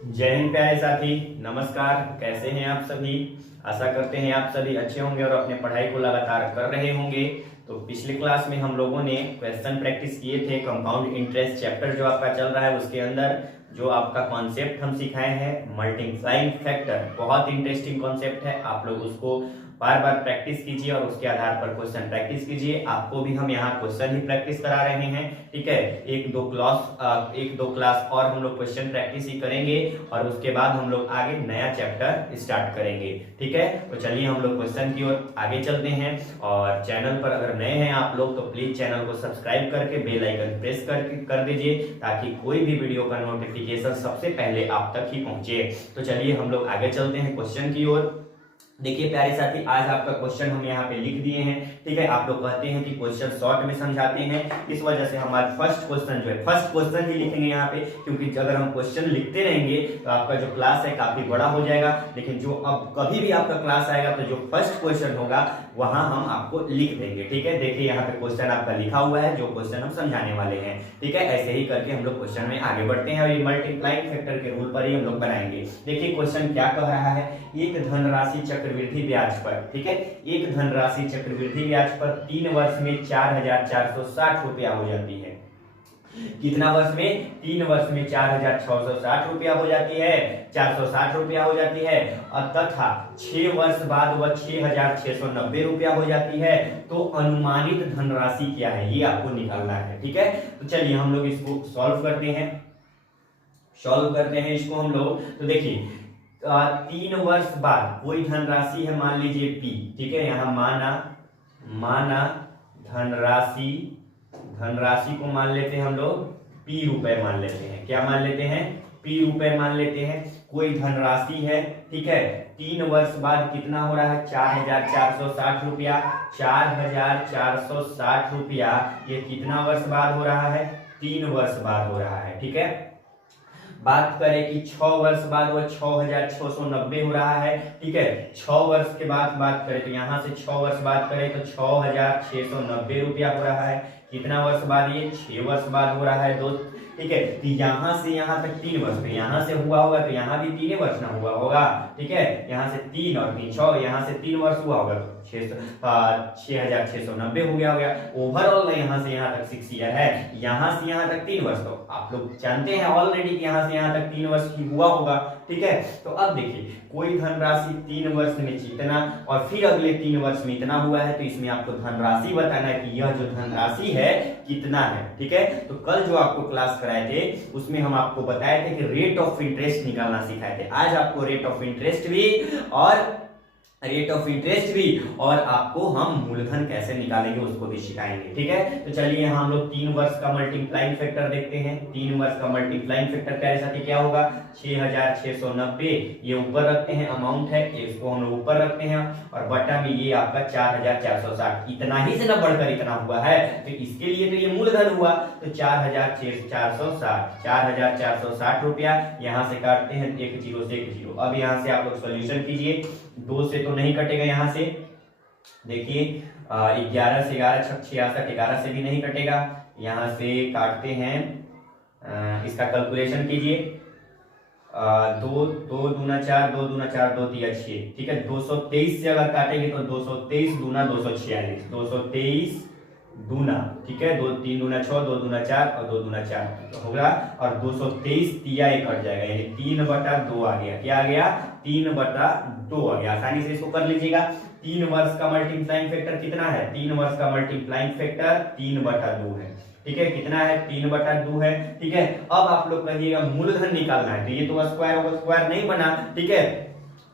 जय हिंद प्यारे साथी, नमस्कार। कैसे हैं आप सभी? आशा करते हैं आप सभी अच्छे होंगे और अपने पढ़ाई को लगातार कर रहे होंगे। तो पिछले क्लास में हम लोगों ने क्वेश्चन प्रैक्टिस किए थे। कंपाउंड इंटरेस्ट चैप्टर जो आपका चल रहा है उसके अंदर जो आपका कॉन्सेप्ट हम सिखाए हैं मल्टीप्लाइंग फैक्टर, बहुत इंटरेस्टिंग कॉन्सेप्ट है। आप लोग उसको बार बार प्रैक्टिस कीजिए और उसके आधार पर क्वेश्चन प्रैक्टिस कीजिए। आपको भी हम यहाँ क्वेश्चन ही प्रैक्टिस करा रहे हैं, ठीक है। एक दो क्लास और हम लोग क्वेश्चन प्रैक्टिस ही करेंगे और उसके बाद हम लोग आगे नया चैप्टर स्टार्ट करेंगे, ठीक है। तो चलिए हम लोग क्वेश्चन की ओर आगे चलते हैं। और चैनल पर अगर नए हैं आप लोग तो प्लीज चैनल को सब्सक्राइब करके बेल आइकन प्रेस कर दीजिए ताकि कोई भी वीडियो का नोटिफिकेशन सबसे पहले आप तक ही पहुंचे। तो चलिए हम लोग आगे चलते हैं क्वेश्चन की ओर। देखिए प्यारे साथी, आज आपका क्वेश्चन हम यहाँ पे लिख दिए हैं, ठीक है। आप लोग कहते हैं कि क्वेश्चन शॉर्ट में समझाते हैं, इस वजह से हमारा फर्स्ट क्वेश्चन जो है फर्स्ट क्वेश्चन ही लिखेंगे यहाँ पे, क्योंकि अगर हम क्वेश्चन लिखते रहेंगे तो आपका जो क्लास है काफी बड़ा हो जाएगा। लेकिन जो अब कभी भी आपका क्लास आएगा तो जो फर्स्ट क्वेश्चन होगा वहां हम आपको लिख देंगे, ठीक है। देखिए यहाँ पे क्वेश्चन आपका लिखा हुआ है जो क्वेश्चन हम समझाने वाले हैं, ठीक है। ऐसे ही करके हम लोग क्वेश्चन में आगे बढ़ते हैं और ये मल्टीप्लाइंग फैक्टर के रूल पर ही हम लोग बनाएंगे। देखिए क्वेश्चन क्या कह रहा है, एक धनराशि चक्रवृद्धि ब्याज पर, ठीक है, एक धनराशि चक्रवृद्धि ब्याज पर 3 वर्ष में 4460 रुपया हो जाती है। कितना वर्ष में? 3 वर्ष में 4660 रुपया हो जाती है, 460 रुपया हो जाती है। और तथा 6 वर्ष बाद वह 6690 रुपया हो जाती है। तो अनुमानित धनराशि क्या है ये आपको निकालना है, ठीक है। तो चलिए हम लोग इसको सॉल्व करते हैं इसको हम लोग। तो देखिए 3 वर्ष बाद कोई धनराशि है, मान लीजिए P, ठीक है। यहाँ माना धनराशि को मान लेते हैं हम लोग P रुपए मान लेते हैं। क्या मान लेते हैं? P रुपए मान लेते हैं। कोई धनराशि है, ठीक है। 3 वर्ष बाद कितना हो रहा है? 4460 रुपया। 4460 रुपया ये कितना वर्ष बाद हो रहा है? 3 वर्ष बाद हो रहा है, ठीक है। बात करें कि 6 वर्ष बाद वह 6690 हो रहा है, ठीक है। 6 वर्ष के बाद बात करें तो यहाँ से 6 वर्ष बाद करें तो 6690 रुपया हो रहा है। कितना वर्ष बाद? ये 6 वर्ष बाद हो रहा है, ठीक है। तो यहाँ से यहाँ तक 3 वर्ष, तो यहाँ से हुआ होगा तो यहाँ भी 3 वर्ष ना हुआ होगा, ठीक है। यहाँ से 3 और 3 6, यहाँ से 3 वर्ष हुआ होगा तो 6690 हो गया। ओवरऑल यहाँ से यहाँ तक 6 ईयर है, यहाँ से यहाँ तक 3 वर्ष। तो आप लोग जानते हैं ऑलरेडी कि यहाँ से यहाँ तक 3 वर्ष की हुआ होगा, ठीक है। तो अब देखिए कोई धनराशि 3 वर्ष में इतना और फिर अगले 3 वर्ष में इतना हुआ है, तो इसमें आपको धनराशि बताना है कि यह जो धनराशि है कितना है, ठीक है। तो कल जो आपको क्लास कराए थे उसमें हम आपको बताए थे कि रेट ऑफ इंटरेस्ट निकालना सिखाए थे। आज आपको रेट ऑफ इंटरेस्ट भी और आपको हम मूलधन कैसे निकालेंगे उसको भी सिखाएंगे, ठीक है। तो चलिए यहाँ हम लोग 3 वर्ष का मल्टीप्लाइंग फैक्टर देखते हैं। 3 वर्ष का मल्टीप्लाइंग फैक्टर प्यारे साथी क्या होगा? 6690 ये ऊपर रखते हैं, अमाउंट है इसको हम लोग ऊपर रखते हैं और बटा में ये आपका 4460, इतना ही से ना बढ़कर इतना हुआ है तो इसके लिए तो ये मूलधन हुआ। तो 4460 रुपया यहाँ से काटते हैं 1 0 से 1 0। अब यहाँ से आप लोग सोल्यूशन कीजिए, 2 से तो नहीं कटेगा। यहाँ से देखिए 11 से 11 6 66, 11 से भी नहीं कटेगा। यहाँ से काटते हैं, इसका कैलकुलेशन कीजिए। 2 दूना 4, 2 दूना 4, 2 तिया 6, ठीक है। 223 से अगर काटेंगे तो 223 दूना 246, 223 दूना, ठीक है। 2 3 दूना 6, 2 दूना 4 और 2 दूना 4 होगा और 223 तिया कट जाएगा, यानी 3/2 आ गया। क्या आ गया? 3/2 आ गया। आसानी से इसको कर लीजिएगा। 3 वर्ष का मल्टीप्लाइंग फैक्टर कितना है? 3 वर्ष का मल्टीप्लाइंग फैक्टर 3/2 है, ठीक है। कितना है? 3/2 है, ठीक है। अब आप लोग कहिएगा मूलधन निकालना है, तो ये तो स्क्वायर होगा, स्क्वायर नहीं बना, ठीक है।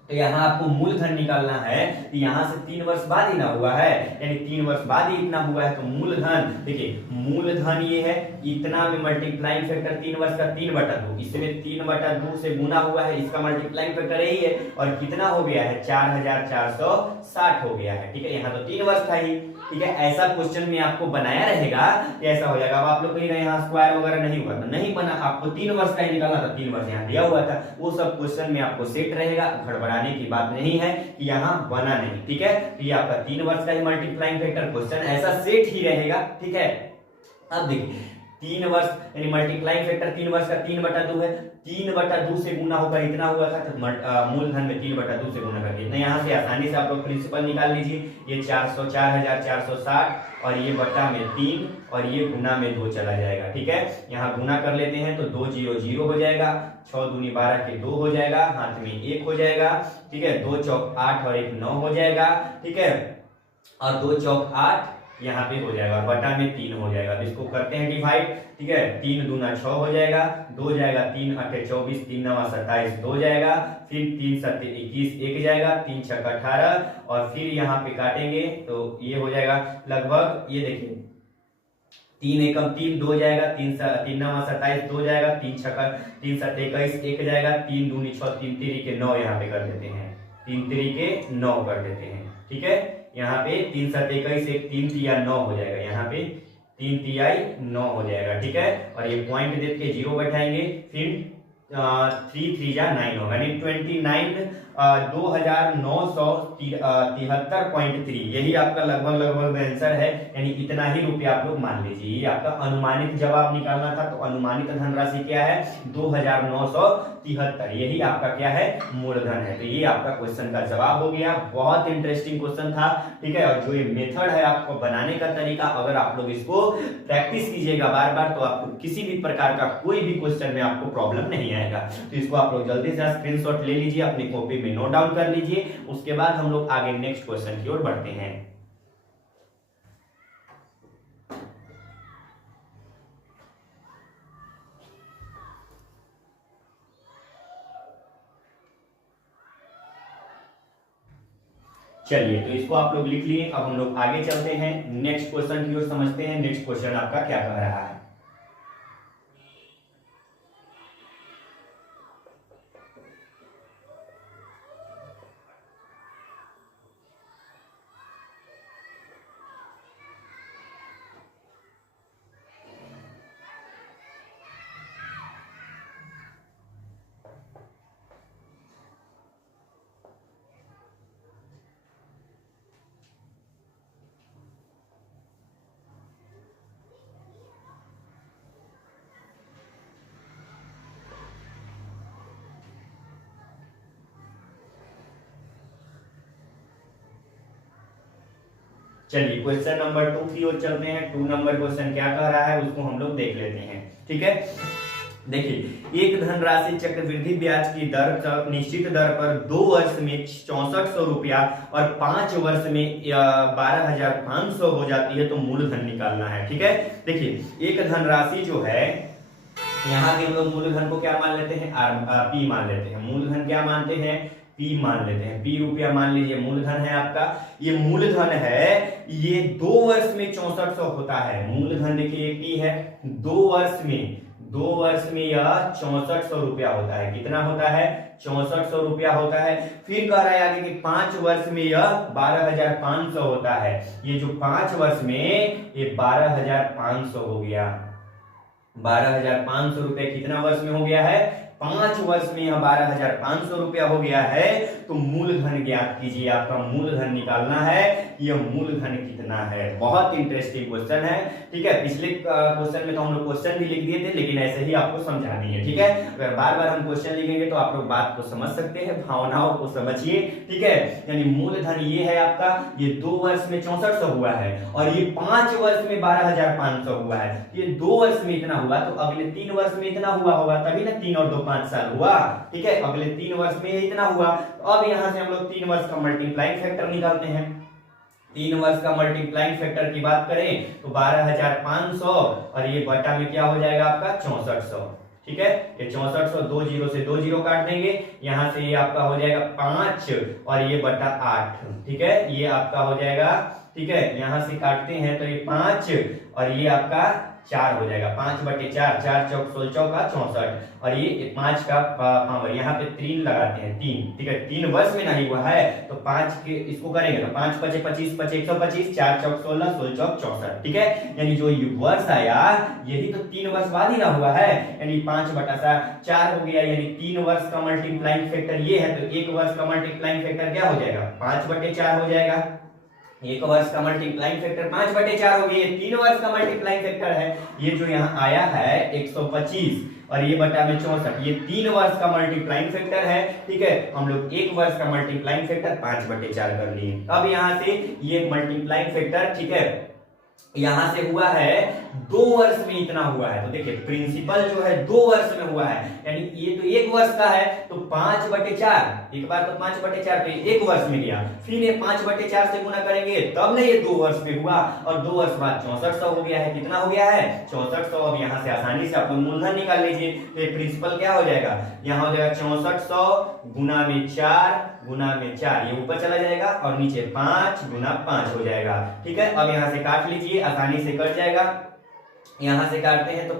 तो यहाँ आपको मूलधन निकालना है, तो यहाँ से 3 वर्ष बाद ही ना हुआ है, यानी 3 वर्ष बाद ही इतना हुआ है। तो मूलधन देखिए, मूलधन ये है इतना में मल्टीप्लाइंग फैक्टर 3 वर्ष का 3/2, इसमें 3/2 से गुना हुआ है, इसका मल्टीप्लाइंग फैक्टर यही है और कितना हो गया है? 4460 हो गया है, ठीक है। यहाँ तो 3 वर्ष था ही, ठीक है। ऐसा क्वेश्चन में आपको बनाया रहेगा कि ऐसा हो जाएगा। अब आप लोग कहेंगे यहाँ स्क्वायर वगैरह नहीं हुआ था, नहीं बना, आपको 3 वर्ष का ही निकालना था, 3 वर्ष यहाँ दिया हुआ था, वो सब क्वेश्चन में आपको सेट रहेगा। गड़बड़ाने की बात नहीं है कि यहाँ बना नहीं, ठीक है। तो ये आपका 3 वर्ष का ही मल्टीप्लाइंग फैक्टर क्वेश्चन ऐसा सेट ही रहेगा, ठीक है। अब देखिए 3 वर्ष यानी मल्टीप्लाइंग फैक्टर 3 वर्ष का 3/2 है, 3/2 से गुना होकर इतना हुआ था, तो मूलधन में 3/2 से गुना करके इतना। यहाँ से आसानी से आप लोग प्रिंसिपल निकाल लीजिए, ये 4,04,460 और ये बटा में 3 और ये गुना में 2 चला जाएगा। ठीक है, यहाँ गुना कर लेते हैं तो 2 0 0 हो जाएगा, 6 दूनी 12 के 2 हो जाएगा, हाथ में 1 हो जाएगा। ठीक है, 2 चौक 8 और 1 9 हो जाएगा। ठीक है, और 2 चौक 8 यहाँ पे हो जाएगा, बटा में 3 हो जाएगा। इसको करते हैं डिवाइड। ठीक है, 3 दूना 6 हो जाएगा, 2 जाएगा, 3 8 24, 3 9 27, 2 जाएगा, फिर 3 7 21 1 जाएगा, 3 6 18 और फिर यहाँ पे काटेंगे तो ये हो जाएगा लगभग, ये देखिए 3 एकम 3 2 जाएगा, 3 9 27 2 जाएगा, 3 7 21 1 जाएगा, 3 दूनी 6, 3 3 9 यहाँ पे कर देते हैं, 3 3 9 कर देते हैं। ठीक है, यहाँ पे 3 7 21 1 3 3 9 हो जाएगा, यहाँ पे 3 3 9 हो जाएगा। ठीक है, और ये पॉइंट देख के 0 बैठाएंगे, फिर 3 3 9 होगा, यानी 29,973.3 यही आपका लगभग आंसर है, यानी इतना ही रुपया आप लोग मान लीजिए। ये आपका अनुमानित जवाब निकालना था, तो अनुमानित धनराशि क्या है 2,973, यही आपका क्या है मूलधन है। तो ये आपका क्वेश्चन का जवाब हो गया। बहुत इंटरेस्टिंग क्वेश्चन था। ठीक है, और जो ये मेथड है आपको बनाने का तरीका, अगर आप लोग इसको प्रैक्टिस कीजिएगा बार बार, तो आपको किसी भी प्रकार का कोई भी क्वेश्चन में आपको प्रॉब्लम नहीं आएगा। तो इसको आप लोग जल्दी से स्क्रीनशॉट ले लीजिए, अपनी कॉपी में नोट डाउन कर लीजिए। उसके बाद हम लोग आगे नेक्स्ट क्वेश्चन की ओर बढ़ते हैं। चलिए, तो इसको आप लोग लिख लिए। अब हम लोग आगे चलते हैं, नेक्स्ट क्वेश्चन की ओर समझते हैं। नेक्स्ट क्वेश्चन आपका क्या कह रहा है। चलिए, क्वेश्चन नंबर 2 की ओर चलते हैं। 2 नंबर क्वेश्चन क्या कह रहा है उसको हम लोग देख लेते हैं। ठीक है, देखिए, एक धनराशि चक्रवृद्धि ब्याज की दर निश्चित दर पर 2 वर्ष में 6400 रुपया और 5 वर्ष में 12,500 हो जाती है, तो मूलधन निकालना है। ठीक है, देखिए एक धनराशि जो है, यहाँ के हम लोग मूलधन को क्या मान लेते हैं, पी मान लेते हैं। मूलधन क्या मानते हैं, पी मान लेते हैं। पी रुपया मान लीजिए मूलधन है आपका। ये मूलधन है, ये 2 वर्ष में 6400 होता है। मूलधन देखिए पी है, 2 वर्ष में यह 6400 रुपया होता है। कितना होता है, 6400 रुपया होता है। फिर कह रहा है आगे कि 5 वर्ष में यह 12,500 होता है। ये जो 5 वर्ष में ये 12,500 हो गया। 12,500 रुपये कितना वर्ष में हो गया है, 5 वर्ष में यह 12,500 रुपया हो गया है। तो मूलधन ज्ञात कीजिए, आपका मूलधन निकालना है। यह मूलधन कितना है, बहुत इंटरेस्टिंग क्वेश्चन है। ठीक है, पिछले क्वेश्चन में तो हम लोग क्वेश्चन भी लिख दिए थे, लेकिन ऐसे ही आपको समझा दिए। ठीक है, अगर बार बार हम क्वेश्चन लिखेंगे तो आप लोग बात को समझ सकते हैं, भावनाओं को समझिए। ठीक है, यानी मूलधन ये है आपका, ये 2 वर्ष में 6400 हुआ है और ये 5 वर्ष में 12,500 हुआ है। ये 2 वर्ष में इतना हुआ, तो अगले 3 वर्ष में इतना हुआ होगा, तभी ना 3 और 2 5 साल हुआ। ठीक है, अगले 3 वर्ष में इतना हुआ। तो अब यहां से हम लोग 3 वर्ष का मल्टीप्लाइंग फैक्टर निकालते हैं। 3 वर्ष का मल्टीप्लाइंग फैक्टर की बात करें तो 12,500 और ये बटा में क्या हो जाएगा आपका 6400। ठीक है, ये 6400, 2 0 से 2 0 काट देंगे, यहां से ये आपका हो जाएगा 5 और ये बटा 8। ठीक है, ये आपका हो जाएगा। ठीक है, यहां से काटते हैं तो ये 5 और ये आपका 4 हो जाएगा। 5/4, 4 चौक 16 चौका 64 और ये 5 का पावर, यहाँ पे 3 लगाते हैं 3। ठीक है, 3 वर्ष में नहीं हुआ है तो 5 के इसको करेंगे तो 5 5 25 5 125, 4 चौक 16 16 चौक 64। ठीक है, यानी जो वर्ष आया यही तो 3 वर्ष बाद ही ना हुआ है, यानी 5/4 हो गया। यानी 3 वर्ष का मल्टीप्लाइंग फैक्टर ये है, तो 1 वर्ष का मल्टीप्लाइंग फैक्टर क्या हो जाएगा 5/4 हो जाएगा। एक वर्ष का मल्टीप्लाइंग फैक्टर 5/4 हो गया। 3 वर्ष का मल्टीप्लाइंग फैक्टर है ये जो यहाँ आया है 125 और ये बटा में 64, ये 3 वर्ष का मल्टीप्लाइंग फैक्टर है। ठीक है, हम लोग 1 वर्ष का मल्टीप्लाइंग फैक्टर 5/4 कर लिए। अब यहाँ से ये मल्टीप्लाइंग फैक्टर, ठीक है, यहां से हुआ है 2 वर्ष में इतना हुआ है। तो देखिए प्रिंसिपल जो है 2 वर्ष में हुआ है, यानी ये तो 1 वर्ष का है तो 5/4, एक बार तो 5/4 तो 1 वर्ष में गया, फिर ये 5/4 से गुना करेंगे तब ना ये 2 वर्ष में हुआ, और 2 वर्ष बाद 6400 हो गया है। कितना हो गया है? 6400। अब यहाँ से आसानी से आप लोग मूलधन निकाल लीजिए, तो ये प्रिंसिपल क्या हो जाएगा, यहाँ हो जाएगा 6400 गुना में 4 गुना में 4, ये ऊपर चला जाएगा और नीचे 5 गुना 5 हो जाएगा। ठीक है, अब यहाँ से काट लीजिए, आसानी से कट जाएगा। यहां से काटते हैं तो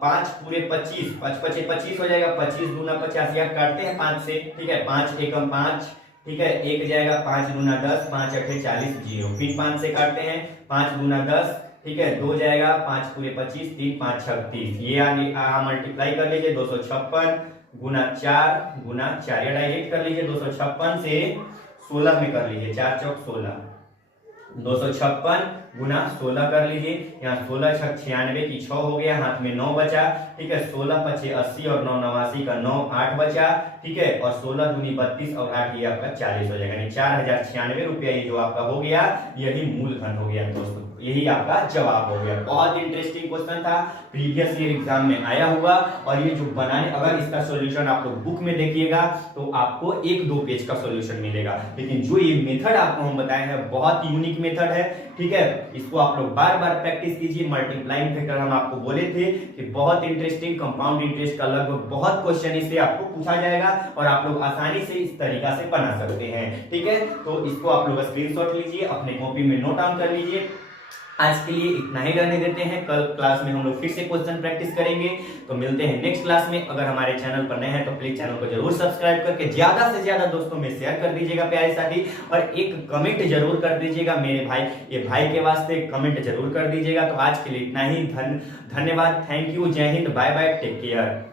5 पूरे 25, 5 पचे 25 हो जाएगा, 25 गुना 50, या काटते हैं 5 से। ठीक है, 5 एकम 5, ठीक है, 1 जाएगा 5 गुना 10, 5 अठे 40, 0, फिर 5 से काटते हैं 5 गुना 10, ठीक है, 2 जाएगा, 5 पूरे 25, 3 5 36, ये आगे मल्टीप्लाई कर लीजिए, 256 गुना 4 गुना 4, या डायरेक्ट कर लीजिए 256 से 16 में कर लीजिए, 4 चौक 16, 256 गुना 16 कर लीजिए, यहाँ 16 छक 96 की 6 हो गया, हाथ में 9 बचा। ठीक है, 16 पचे 80 और 9 89 का 9 8 बचा। ठीक है, और 16 दूनी 32 और 8 ये आपका 40 हो जाएगा, यानी 4096 रुपया ये जो आपका हो गया, यही मूलधन हो गया दोस्तों, यही आपका जवाब हो गया। बहुत इंटरेस्टिंग क्वेश्चन था, प्रीवियस ईयर एग्जाम में आया हुआ, और ये जो बनाने, अगर इसका सॉल्यूशन आप लोग बुक में देखिएगा तो आपको 1-2 पेज का सॉल्यूशन मिलेगा, लेकिन जो ये मेथड आपको हम बताए हैं बहुत यूनिक मेथड है। ठीक है, इसको आप लोग बार बार प्रैक्टिस कीजिए। मल्टीप्लाइंग फैक्टर हम आपको बोले थे कि बहुत इंटरेस्टिंग, कंपाउंड इंटरेस्ट का लगभग बहुत क्वेश्चन इससे आपको पूछा जाएगा और आप लोग आसानी से इस तरीका से बना सकते हैं। ठीक है, तो इसको आप लोग स्क्रीनशॉट लीजिए, अपने कॉपी में नोट डाउन कर लीजिए। आज के लिए इतना ही रहने देते हैं, कल क्लास में हम लोग फिर से क्वेश्चन प्रैक्टिस करेंगे। तो मिलते हैं नेक्स्ट क्लास में। अगर हमारे चैनल पर नए हैं तो प्लीज चैनल को जरूर सब्सक्राइब करके ज्यादा से ज्यादा दोस्तों में शेयर कर दीजिएगा प्यारे साथी, और एक कमेंट जरूर कर दीजिएगा मेरे भाई, ये भाई के वास्ते कमेंट जरूर कर दीजिएगा। तो आज के लिए इतना ही, धन्यवाद, थैंक यू, जय हिंद, बाय बाय, टेक केयर।